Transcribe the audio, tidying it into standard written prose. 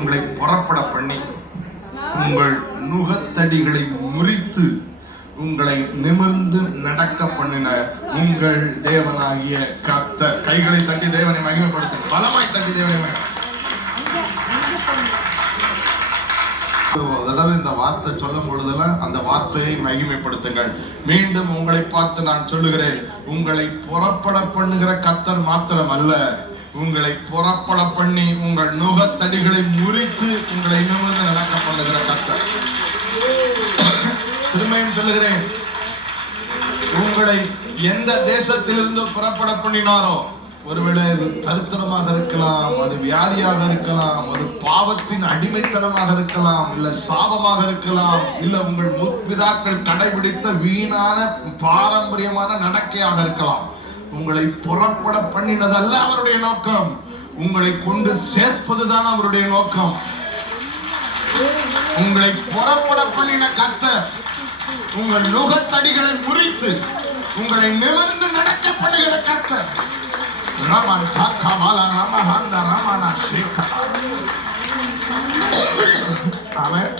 உங்களை புறப்பட பண்ணி உங்கள் நுகத்தடிகளை முறித்து உங்களை நிமிர்ந்து நடக்க பண்ணின உங்கள் தேவனாகிய கர்த்தர். கைகளை தட்டி தேவனை மகிமைப்படுத்து. பலமாய் தட்டி தேவனை தடவை இந்த வார்த்தை சொல்லும் பொழுதுலாம் அந்த வார்த்தையை மகிமைப்படுத்துங்கள். மீண்டும் உங்களை பார்த்து நான் சொல்லுகிறேன், உங்களை புறப்பட பண்ணுகிற கர்த்தர் மாத்திரம் அல்ல, உங்களை புறப்பட பண்ணி உங்கள் நுகத்தடிகளை முறித்து உங்களை நிமிர்ந்து நடக்க பண்ணுகிற கர்த்தர். திரும்பியும் சொல்லுகிறேன், உங்களை எந்த தேசத்திலிருந்து புறப்பட பண்ணினாரோ, ஒருவேளை அது தரித்திரமாக இருக்கலாம், அது வியாதியாக இருக்கலாம், அது பாவத்தின் அடிமைத்தனமாக இருக்கலாம், இல்ல சாபமாக இருக்கலாம், இல்ல உங்கள் முற்பிதாக்கள் கடைபிடித்த வீணான பாரம்பரியமான நடக்கையாக இருக்கலாம். உங்களை புறப்பட பண்ணினதல்ல அவருடைய நோக்கம், உங்களை கொண்டு சேர்ப்பதுதான் அவருடைய நோக்கம். உங்களை புறப்பட பண்ணின கர்த்தர் உங்கள் நுகத்தடிகளை முறித்து உங்களை நிமிர்ந்து நடக்க பண்ணுகிற கர்த்தர். ரமன் சக்கமல ரமஹந்த ரமன சேகா. ஆமென்.